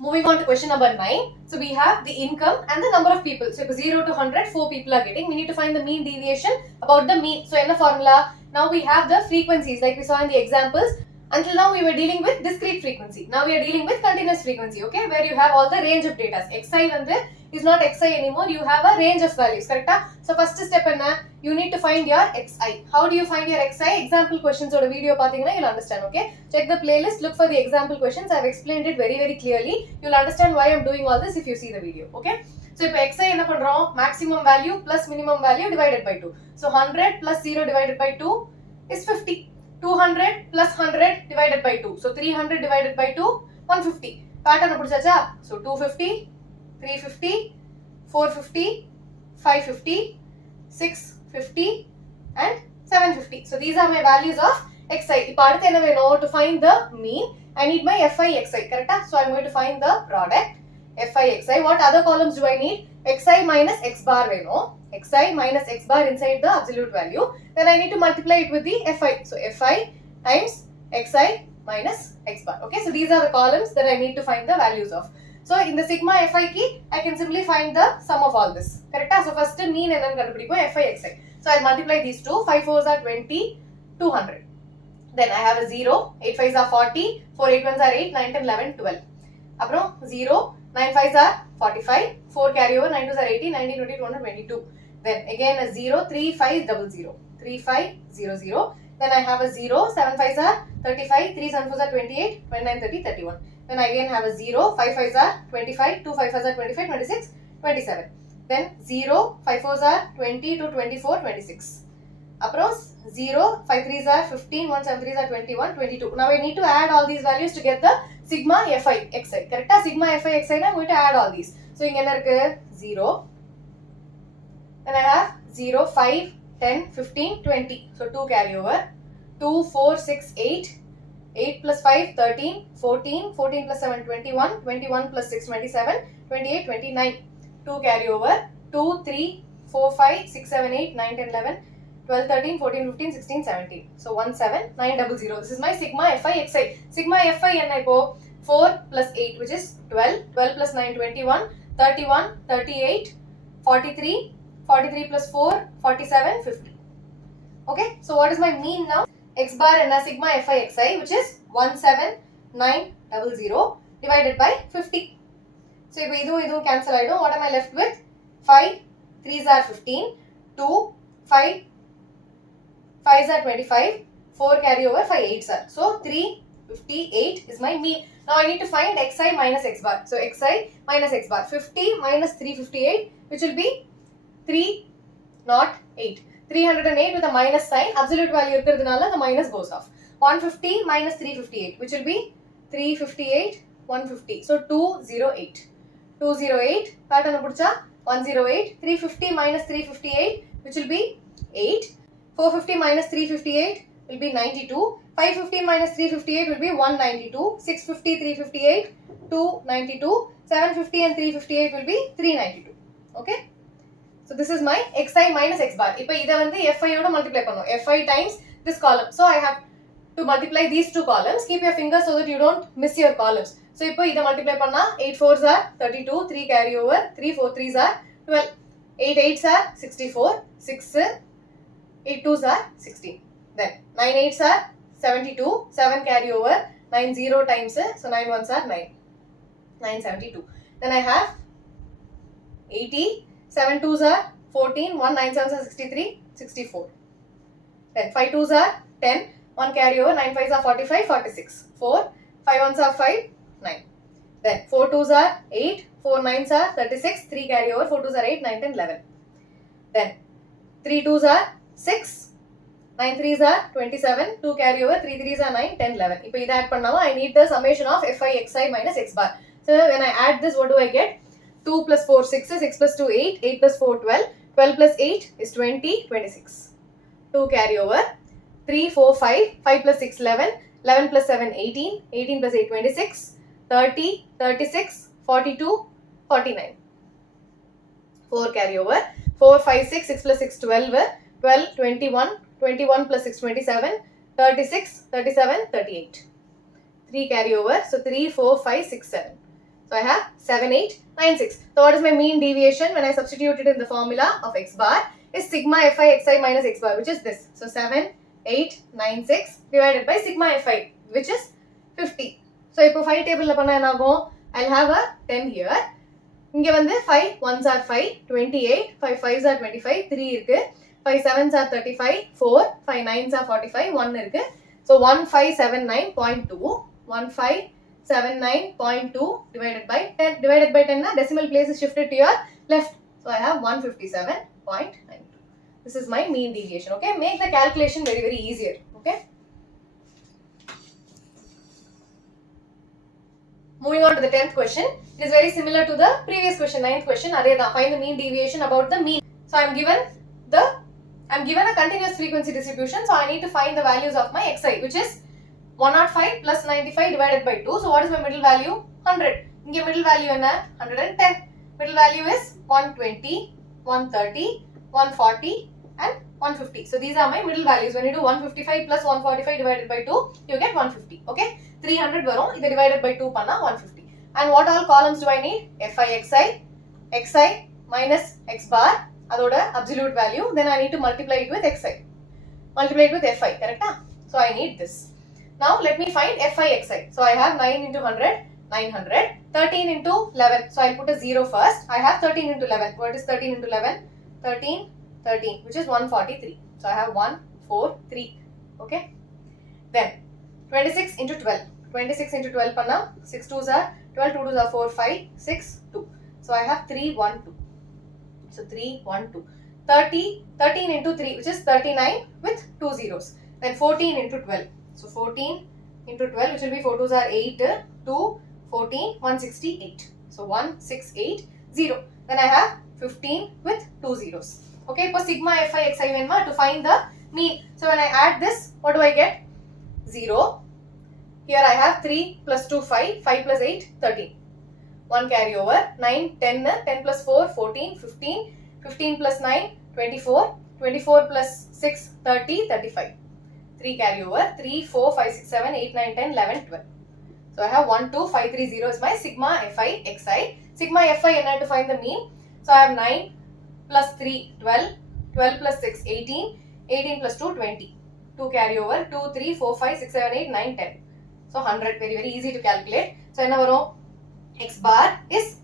Moving on to question number 9. So we have the income and the number of people. So if 0 to 100, 4 people are getting. We need to find the mean deviation about the mean. So in the formula, now we have the frequencies like we saw in the examples. Until now we were dealing with discrete frequency. Now we are dealing with continuous frequency, okay, where you have all the range of data. Xi is not Xi anymore, you have a range of values, correct? So first step enna, you need to find your Xi. How do you find your Xi? Example questions or video pathina you'll understand, okay? Check the playlist, look for the example questions. I have explained it very clearly. You'll understand why I am doing all this if you see the video, okay? So if Xi enna pandrom, maximum value plus minimum value divided by 2. So 100 plus 0 divided by 2 is 50. 200 plus 100 divided by 2. So 300 divided by 2, 150. Pattern pudichacha? So 250, 350, 450, 550, 650 and 750. So these are my values of Xi. Now we know to find the mean. I need my Fi/Xi, correct? So I am going to find the product Fi/Xi. What other columns do I need? Xi minus X bar we know. Xi minus X bar inside the absolute value. Then I need to multiply it with the Fi. So Fi times Xi minus X bar. Okay, so these are the columns that I need to find the values of. So in the sigma Fi key, I can simply find the sum of all this. Correct? So first mean and then Fi/Xi. So I'll multiply these two. 5 4s are 20, 200. Then I have a 0, 8 5s are 40, 4 8 1s are 8, 9 10 11 12. Apro 0, 9 5s are 45, 4 carry over, 9 2s are 18, 19 20 21 22. Then again a 0, 3 5 0 0, 3 5 0 0. Then I have a 0, 7 5s are 35, 3 7 4s are 28, 29 30 31. Then I again have a 0, 5 5s are 25, 2 5 5s are 25, 26, 27. Then 0, 5 4s are 20 to 24, 26. Approx 0, 5 3s are 15, 1 7 3s are 21, 22. Now I need to add all these values to get the sigma Fi/Xi. Correct? Sigma Fi/Xi, I am going to add all these. So here 0. Then I have 0, 5, 10, 15, 20. So 2 carry over. 2, 4, 6, 8. 8 plus 5, 13, 14, 14 plus 7, 21, 21 plus 6, 27, 28, 29. 2 carry over. 2, 3, 4, 5, 6, 7, 8, 9, 10, 11, 12, 13, 14, 15, 16, 17. So 1, 7, 9, 0. This is my sigma Fi/Xi. Sigma Fi and I go 4 plus 8, which is 12. 12 plus 9, 21, 31, 38, 43, 43 plus 4, 47, 50. Okay, so what is my mean now? X bar and a sigma Fi/Xi, which is 17900 divided by 50. So if idu cancel, I know what am I left with? 5 3s are 15, 2 5 5s are 25, 4 carry over, 5 8s are. So 358 is my mean. Now I need to find Xi minus X bar. So Xi minus X bar. 50 minus 358, which will be 308. 308 with a minus sign. Absolute value irukkiradhunala the minus goes off. 150 minus 358, which will be 358, 150. So 208. 208. Pattern pudicha 108. 350 minus 358, which will be 8. 450 minus 358 will be 92. 550 minus 358 will be 192. 650, 358, 292. 750 and 358 will be 392. Okay? So this is my Xi minus X bar. Now this Fi oda multiply pannu. Fi times this column. So I have to multiply these two columns. Keep your fingers so that you don't miss your columns. So now this multiply panna. 8 4s are 32, 3 carry over, 3 4 3s are 12, 8 8s are 64, 6 8 2s are 16. Then 9 8s are 72, 7 carry over, 9 0 times, so 9 1s are 9, 972. Then I have 80, 7 2s are 14, 1 9 7s are 63, 64. Then 5 2s are 10, 1 carry over, 9 5s are 45, 46. 4, 5 1s are 5, 9. Then 4 2s are 8, 4 9s are 36, 3 carry over, 4 2s are 8, 9 10 11. Then 3 2s are 6, 9 3s are 27, 2 carry over, 3 3s are 9, 10 11. Now this add pannama, I need the summation of Fi/Xi minus X bar. So when I add this, what do I get? 2 plus 4 6, 6 plus 2 8, 8 plus 4 12, 12 plus 8 is 20, 26. 2 carry over, 3 4 5, 5 plus 6 11, 11 plus 7 18, 18 plus 8 26, 30, 36, 42, 49. 4 carry over, 4 5 6, 6 plus 6 12, 12 21, 21 plus 6 27, 36, 37, 38. 3 carry over, so 3 4 5 6 7. So I have 7, 8, 9, 6. So what is my mean deviation when I substitute it in the formula of x bar is sigma fi xi minus x bar, which is this. So 7, 8, 9, 6 divided by sigma fi, which is 50. So if 5 table I'll have a 10 here. இங்க வந்து 5 1s are 5, 28, 5 5s are 25, 3 இருக்கு. 5 7s are 35, 4, 5 9s are 45, 1 இருக்கு. So 1579.2, 1579.2 divided by 10. Divided by 10 na decimal place is shifted to your left. So I have 157.92. This is my mean deviation. Okay, make the calculation very very easier. Okay. Moving on to the 10th question. It is very similar to the previous question, 9th question. Find the mean deviation about the mean. So I'm given a continuous frequency distribution. So I need to find the values of my xi, which is 105 plus 95 divided by 2. So what is my middle value? 100. Inge middle value enna? 110. Middle value is 120, 130, 140 and 150. So these are my middle values. When you do 155 plus 145 divided by 2, you get 150. Okay. 300 varum. Idu divided by 2 panna 150. And what all columns do I need? Fi xi minus x bar, adoda absolute value. Then I need to multiply it with xi. Multiply it with fi, correct? So I need this. Now let me find fi xi. So I have 9 into 100, 900. 13 into 11. So I'll put a 0 first. I have 13 into 11. What is 13 into 11? 13, 13, which is 143. So I have 143. Okay. Then 26 into 12. 26 into 12 panna 6 2s are 12, 2 2s are 4, 5, 6, 2. So I have 312. So 312. 13 into 3, which is 39 with 2 zeros. Then 14 into 12. So 14 into 12, which will be 4 2s are 8, 2, 14, 168. So 168, 0. Then I have 15 with 2 zeros. Okay, for sigma fi xi venma to find the mean. So when I add this, what do I get? 0. Here I have 3 plus 2, 5, 5 plus 8, 13. 1 carry over, 9, 10, 10 plus 4, 14, 15, 15 plus 9, 24, 24 plus 6, 30, 35. 3 carry over, 3, 4, 5, 6, 7, 8, 9, 10, 11, 12. So I have 1, 2, 5, 3, 0 is my sigma fi xi. Sigma fi and I have to find the mean. So I have 9 plus 3, 12, 12 plus 6, 18, 18 plus 2, 20. 2 carry over, 2, 3, 4, 5, 6, 7, 8, 9, 10. So 100, very very easy to calculate. So enna varum? X bar is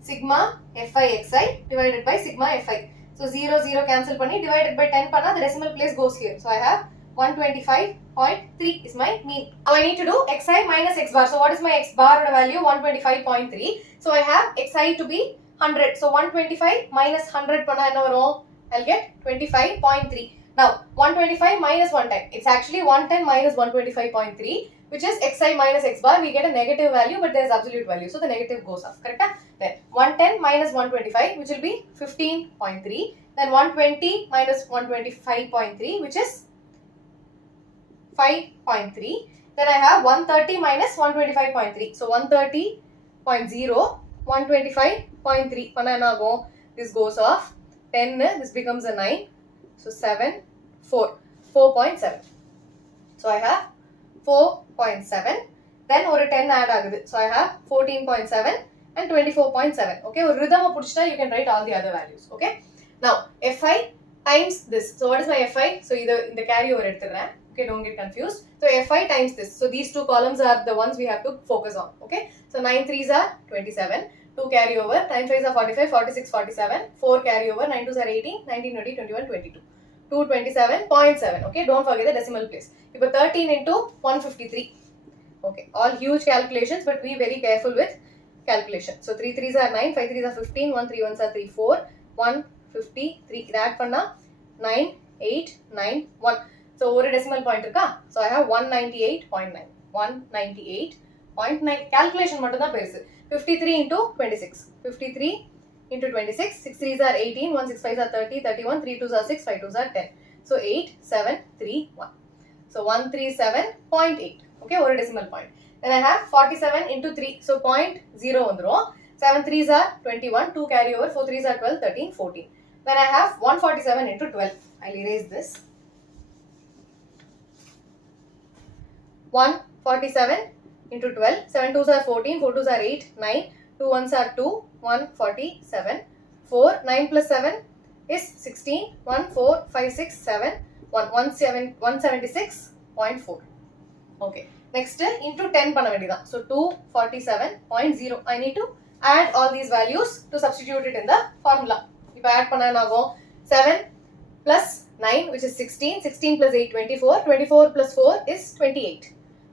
sigma fi xi divided by sigma fi. So 0 0 cancel panni divided by 10 panna the decimal place goes here. So I have 125.3 is my mean. Now I need to do xi minus x bar. So what is my x bar value? 125.3. So I have xi to be 100. So 125 minus 100 panna enna varum? I'll get 25.3. Now 125 minus 1 time. It's actually 110 minus 125.3. Which is xi minus x bar, we get a negative value, but there is absolute value. So the negative goes off, correct? Then 110 minus 125, which will be 15.3. Then 120 minus 125.3, which is 5.3. Then I have 130 minus 125.3. So 130.0, 125.3. This goes off. 10, this becomes a 9. So 7, 4, 4.7. So I have 4.7. Then or 10 add agudhu. So I have 14.7 and 24.7. Okay, or rhythm pudichita you can write all the other values. Okay. Now fi times this. So what is my fi? So either in the carry over eduthuren. Okay, don't get confused. So fi times this. So these two columns are the ones we have to focus on. Okay. So 9 3s are 27. 2 carry over. 9 5s are 45, 46, 47. 4 carry over. 9 2s are 18, 19, 20, 21, 22. 227.7. Okay, don't forget the decimal place. Now 13 into 153. Okay, all huge calculations, but be very careful with calculation. So 3 3s are 9, 5 3s are 15, 1 3 1s are 3 4, 153. That panna 9 8 9 1. So over a decimal point irka. So I have 198.9. 198.9. Calculation mattum da perusu. 53 into 26. 53 into 26, 6 3s are 18, 1 6 5s are 30, 31, 3 2s are 6, 5 2s are 10. So 8, 7, 3, 1. So 137.8. Okay, over a decimal point. Then I have 47 into 3. So 0.0 vandrum. 7 3s are 21, 2 carry over, 4 3s are 12, 13, 14. Then I have 147 into 12. I'll erase this. 147 into 12. 7 2s are 14, 4 2s are 8, 9. 2 ones are 2, 147. 4, 9 plus 7 is 16, 1, 4, 5, 6, 7, 176.4. Okay. Next, into 10 பண்ண வேண்டியதான். So 247.0. I need to add all these values to substitute it in the formula. இப்போ add பண்ணா ஆகும் 7 plus 9 which is 16, 16 plus 8 24, 24 plus 4 is 28.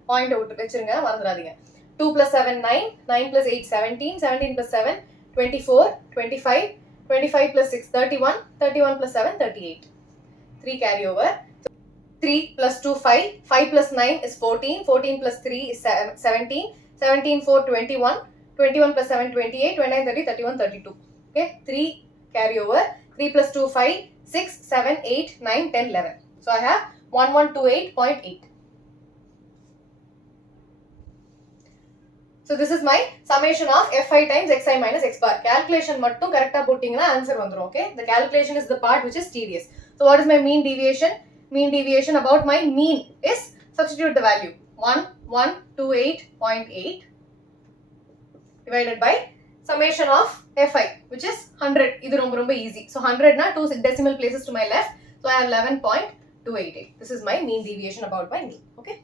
Point out வச்சிருங்க மறந்துடாதீங்க. 2 plus 7 9, 9 plus 8 17, 17 plus 7 24, 25, 25 plus 6 31, 31 plus 7 38. 3 carry over. 3 plus 2 5, 5 plus 9 is 14, 14 plus 3 is 17, 17 4 21, 21 plus 7 28, 29 30 31 32. Okay, 3 carry over. 3 plus 2 5, 6 7 8 9 10 11. So I have 1128.8. So this is my summation of fi times xi minus x bar. Calculation மட்டும் கரெக்ட்டா போட்டீங்கன்னா answer வந்துரும். Okay, the calculation is the part which is tedious. So what is my mean deviation? Mean deviation about my mean is, substitute the value 1128.8 divided by summation of fi which is 100. இது ரொம்ப easy. So 100 na 2 decimal places to my left. So I have 11.288. This is my mean deviation about my mean. Okay.